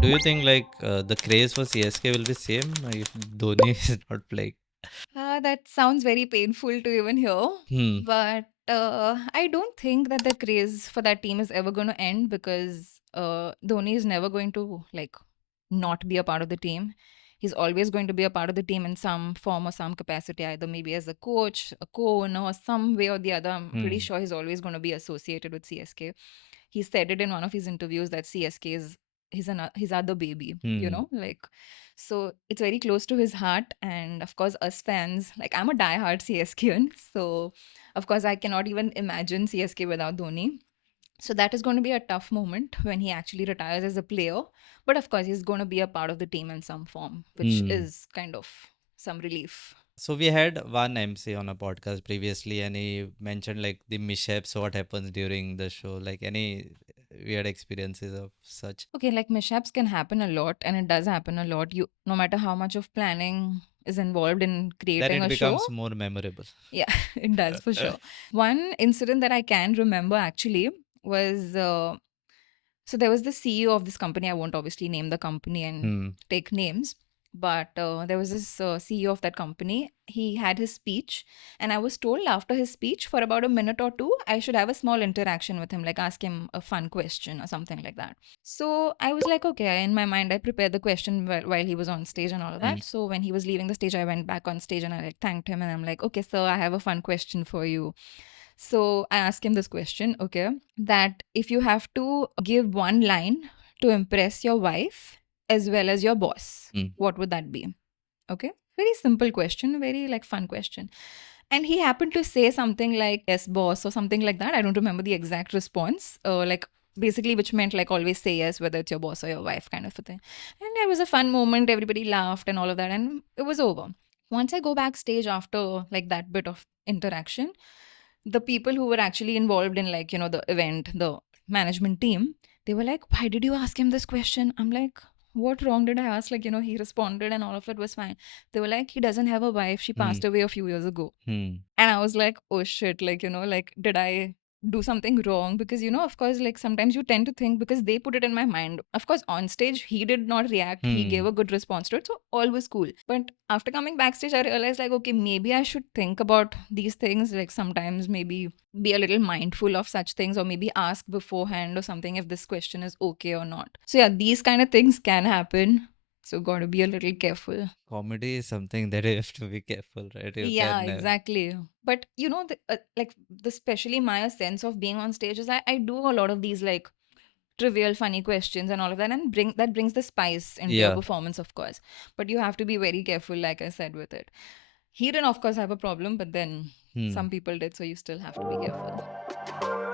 Do you think like the craze for CSK will be same if Dhoni is not playing? That sounds very painful to even hear, Hmm. but I don't think that the craze for that team is ever going to end because Dhoni is never going to like not be a part of the team. He's always going to be a part of the team in some form or some capacity, either maybe as a coach, a co-owner, or some way or the other. I'm pretty Hmm. sure he's always going to be associated with CSK. He said it in one of his interviews that CSK is his other baby, Hmm. like so it's very close to his heart. And of course, us fans, like I'm a diehard CSKan, so of course I cannot even imagine CSK without Dhoni. So that is going to be a tough moment when he actually retires as a player. But of course, he's going to be a part of the team in some form, which Hmm. is kind of some relief. So we had one MC on a podcast previously, and he mentioned like the mishaps, what happens during the show, like any weird experiences of such. Okay, like mishaps can happen a lot, and it does happen a lot. You, no matter how much of planning is involved in Then creating it a show, becomes more memorable. yeah, it does for sure. One incident that I can remember actually was so there was the CEO of this company. I won't obviously name the company and Hmm. take names, but there was this CEO of that company. He had his speech, and I was told after his speech for about a minute or two, I should have a small interaction with him, like ask him a fun question or something like that. So I was like, okay, in my mind, I prepared the question while he was on stage and all of Hmm. that. So when he was leaving the stage, I went back on stage and I like thanked him, and I'm like, okay, sir, I have a fun question for you. So I asked him this question, okay, that if you have to give one line to impress your wife as well as your boss, Hmm. what would that be? Okay. Very simple question, very like fun question. And he happened to say something like, yes, boss, or something like that. I don't remember the exact response. Like basically, which meant like always say yes, whether it's your boss or your wife, kind of a thing. And it was a fun moment. Everybody laughed and all of that. And it was over. Once I go backstage after like that bit of interaction, the people who were actually involved in like, the event, the management team, they were like, why did you ask him this question? I'm like, what wrong did I ask? Like, he responded and all of it was fine. They were like, he doesn't have a wife. She Hmm. passed away a few years ago. Hmm. And I was like, oh shit, like, like, did I do something wrong? Because, of course, like sometimes you tend to think because they put it in my mind. Of course, on stage, he did not react. He gave Hmm. a good response to it. So all was cool. But after coming backstage, I realized, like, okay, maybe I should think about these things. Like sometimes maybe be a little mindful of such things or maybe ask beforehand or something if this question is okay or not. So, yeah, these kind of things can happen. So, gotta be a little careful. Comedy is something that you have to be careful, right? You Yeah, can. exactly. But like the especially my sense of being on stage is I do a lot of these like trivial, funny questions and all of that, and brings the spice into your Yeah. performance, of course. But you have to be very careful, like I said, with it. He didn't, of course, have a problem, but then Hmm. some people did, so you still have to be careful.